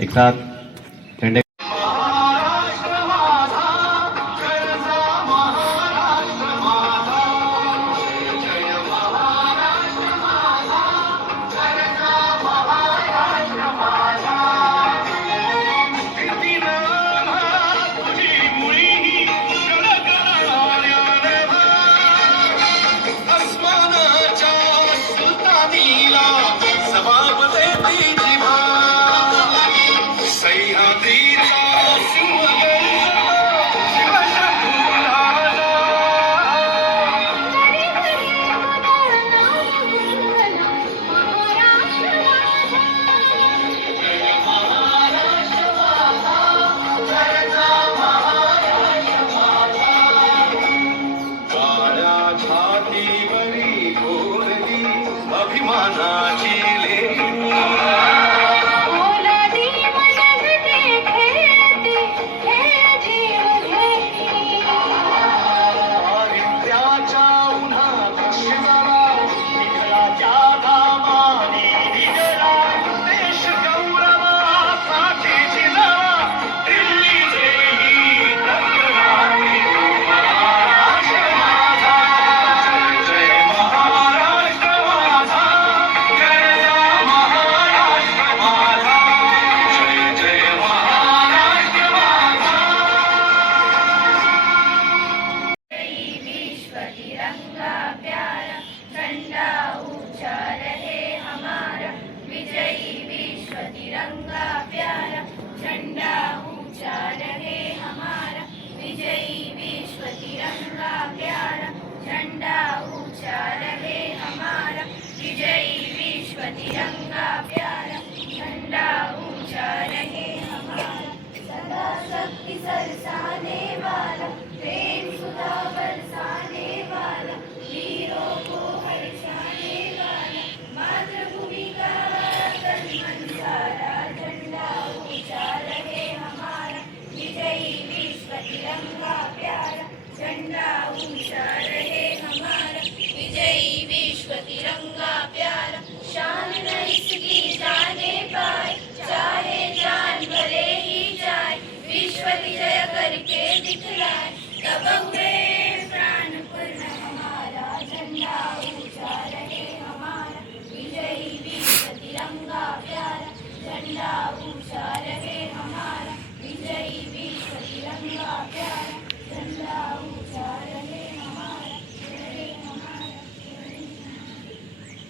एक साथ झंडे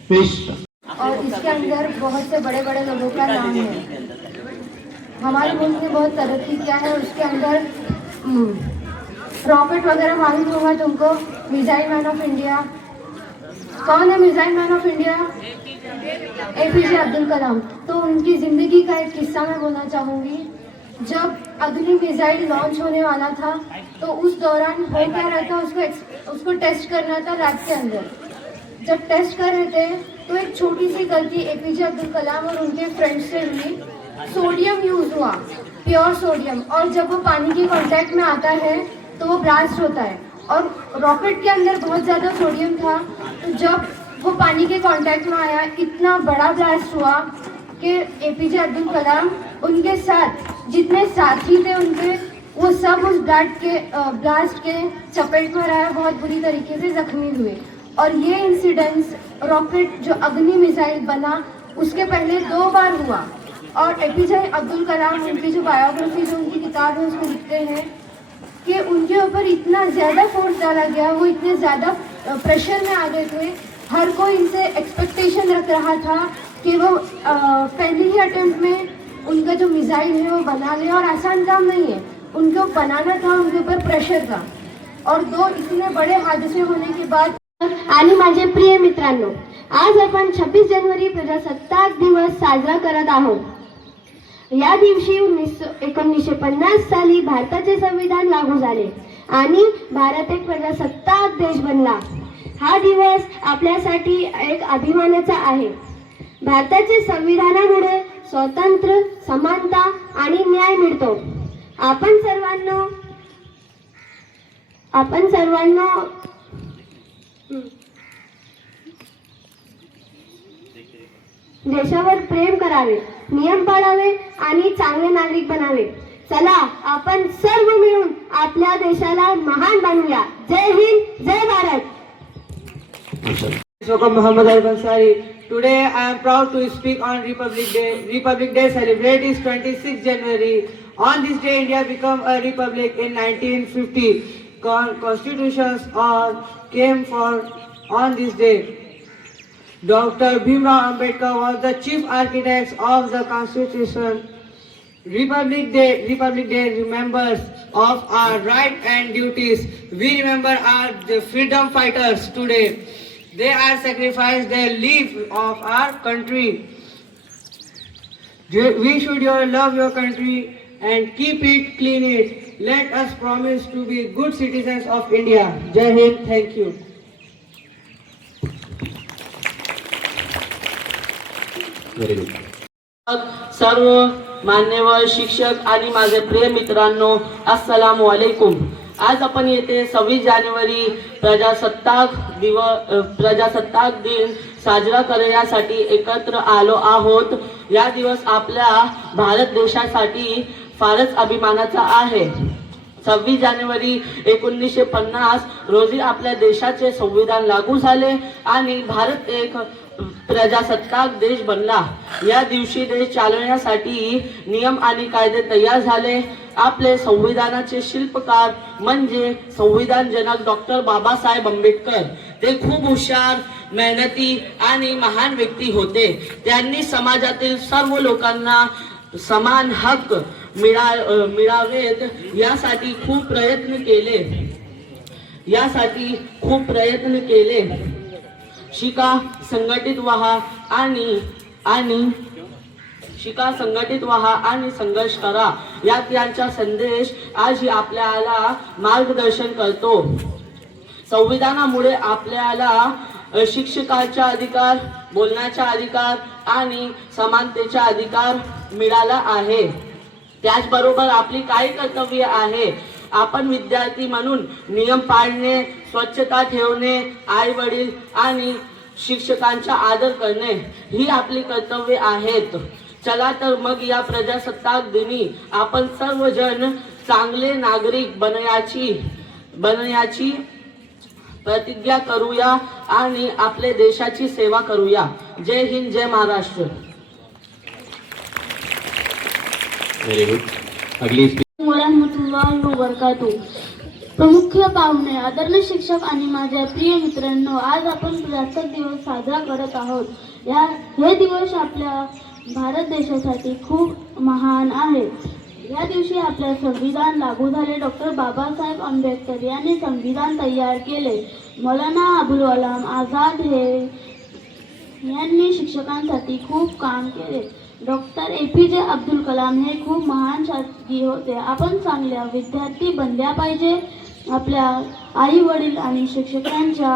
और इसके अंदर बहुत से बड़े बड़े लोगों का नाम है। हमारे मुल्क ने बहुत तरक्की किया है। उसके अंदर रॉकेट वगैरह मालूम होगा तुमको। मिसाइल मैन ऑफ इंडिया कौन है? Missile man of India APJ Abdul Kalam. तो उनकी ज़िंदगी का एक किस्सा मैं बोलना चाहूँगी। जब अग्नि मिसाइल लॉन्च होने वाला था तो उस दौरान हो क्या रहा था, उसको टेस्ट करना था रात के अंदर। जब टेस्ट कर रहे थे तो एक छोटी सी गलती APJ अब्दुल कलाम और उनके फ्रेंड्स से हुई। सोडियम यूज हुआ, प्योर सोडियम, और जब वो पानी के कांटेक्ट में आता है तो वो ब्लास्ट होता है। और रॉकेट के अंदर बहुत ज़्यादा सोडियम था, तो जब वो पानी के कांटेक्ट में आया इतना बड़ा ब्लास्ट हुआ कि APJ अब्दुल कलाम उनके साथ जितने साथी थे उनके, वो सब उस ब्लास्ट के चपेट में रहे, बहुत बुरी तरीके से जख्मी हुए। और ये इंसिडेंस रॉकेट जो अग्नि मिसाइल बना उसके पहले 2 बार हुआ। और APJ अब्दुल कलाम, उनकी जो बायोग्राफी जो उनकी किताब है उसमें लिखते हैं कि उनके ऊपर इतना ज़्यादा फोर्स डाला गया, वो इतने ज़्यादा प्रेशर में आ गए थे। हर कोई इनसे एक्सपेक्टेशन रख रहा था कि वो पहले ही अटेम्प्ट में उनका जो मिसाइल है वो बना ले, और आसान काम नहीं है, उनको बनाना था, उनके ऊपर प्रेशर था। और 2 इतने बड़े हादसे होने के बाद आणि माझे प्रिय मित्रांनो, आज आपण 26 जानेवारी प्रजासत्ताक दिवस साजरा करत आहोत। या दिवशी 1950 साली भारताचे संविधान लागू झाले आणि भारत एक प्रजासत्ताक देश बनला। हा दिवस आपल्यासाठी एक अभिमानाचा आहे। भारताच्या संविधानामुळे स्वातंत्र्य, समानता आणि न्याय मिळतो. आपण सर्वांना देशावर प्रेम करावे, नियम पाळावे आणि चांगले नागरिक बनावे. चला आपण सर्व मिळून आपल्या देशाला महान बनवूया. जय हिंद, जय Bharat. Muhammad Al-Ansari. Today I am proud to speak on Republic Day. Republic Day celebrate is 26 January. On this day India became a republic in 1950. Constitutions came for on this day. Dr. Bhimrao Ambedkar was the chief architect of the Constitution. Republic Day remembers of our rights and duties. We remember the freedom fighters today. They are sacrificed their life of our country. We should love your country and keep it clean. Let us promise to be good citizens of India. Jai Hind. Thank you. Very good. सर्व मान्यवर शिक्षक आणि माझे प्रिय मित्रांनो, अस्सलामु अलैकुम. आज आपण येथे 26 जानेवारी प्रजासत्ताक दिन साजरा करण्यासाठी एकत्र आलो आहोत. या दिवस आपल्या भारत देशासाठी फारच अभिमानाचा आहे. 26 जानेवारी 1950 रोजी आपल्या देशाचे संविधान लागू झाले आणि भारत एक प्रजासत्ताक देश बनला. या दिवशी देश चालवण्यासाठी नियम आणि कायदे तयार झाले. आपले संविधानाचे शिल्पकार म्हणजे संविधान जनक डॉक्टर बाबासाहेब आंबेडकर. ते खूप हुशार, मेहनती आणि महान व्यक्ती होते. त्यांनी समाजातील सर्व लोकांना समान हक्क मिळावेत यासाठी खूप प्रयत्न केले. शिका, संघटित व्हा आणि संघर्ष करा. या त्यांचा संदेश आजही आपल्याला मार्गदर्शन करतो. संविधानामुळे आपल्याला शिक्षकांचा अधिकार, बोलण्याचा अधिकार आणि समानतेचा अधिकार मिळाला आहे. त्याचबरोबर आपली काही कर्तव्य आहे. आपण विद्यार्थी म्हणून नियम पाळणे, स्वच्छता ठेवणे, आई वडील आणि शिक्षकांचा आदर करणे ही आपली कर्तव्ये आहेत. चला तर मग या प्रजासत्ताक दिनी आपण सर्वजण चांगले नागरिक बनण्याची प्रतिज्ञा करूया आणि आपल्या देशाची सेवा करूया. जय हिंद, जय महाराष्ट्र. Very good. अगली वरहमतुल्लाहि वबरकातुहू. प्रमुख पाहुणे, आदरणीय शिक्षक आणि माझ्या प्रिय मित्रांनो, आज आपण प्रजासत्ताक दिवस साजरा करत आहोत. हे दिवस आपल्या भारत देशासाठी खूप महान आहे. या दिवशी आपले संविधान लागू झाले. डॉक्टर बाबासाहेब आंबेडकर यांनी संविधान तयार केले. मौलाना अबुल कलाम आझाद यांनी शिक्षकांसाठी खूप काम केले. डॉक्टर APJ अब्दुल कलाम हे खूप महान शास्त्रज्ञ होते. आपण चांगल्या विद्यार्थी बनल्या पाहिजे. आपल्या आई वडील आणि शिक्षकांचा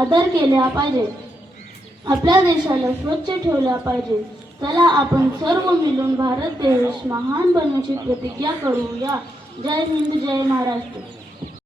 आदर केला पाहिजे. आपल्या देशाला स्वच्छ ठेवला पाहिजे. चला आपण सर्व मिळून भारत देश महान बनवण्याची प्रतिज्ञा करूया. जय हिंद, जय महाराष्ट्र.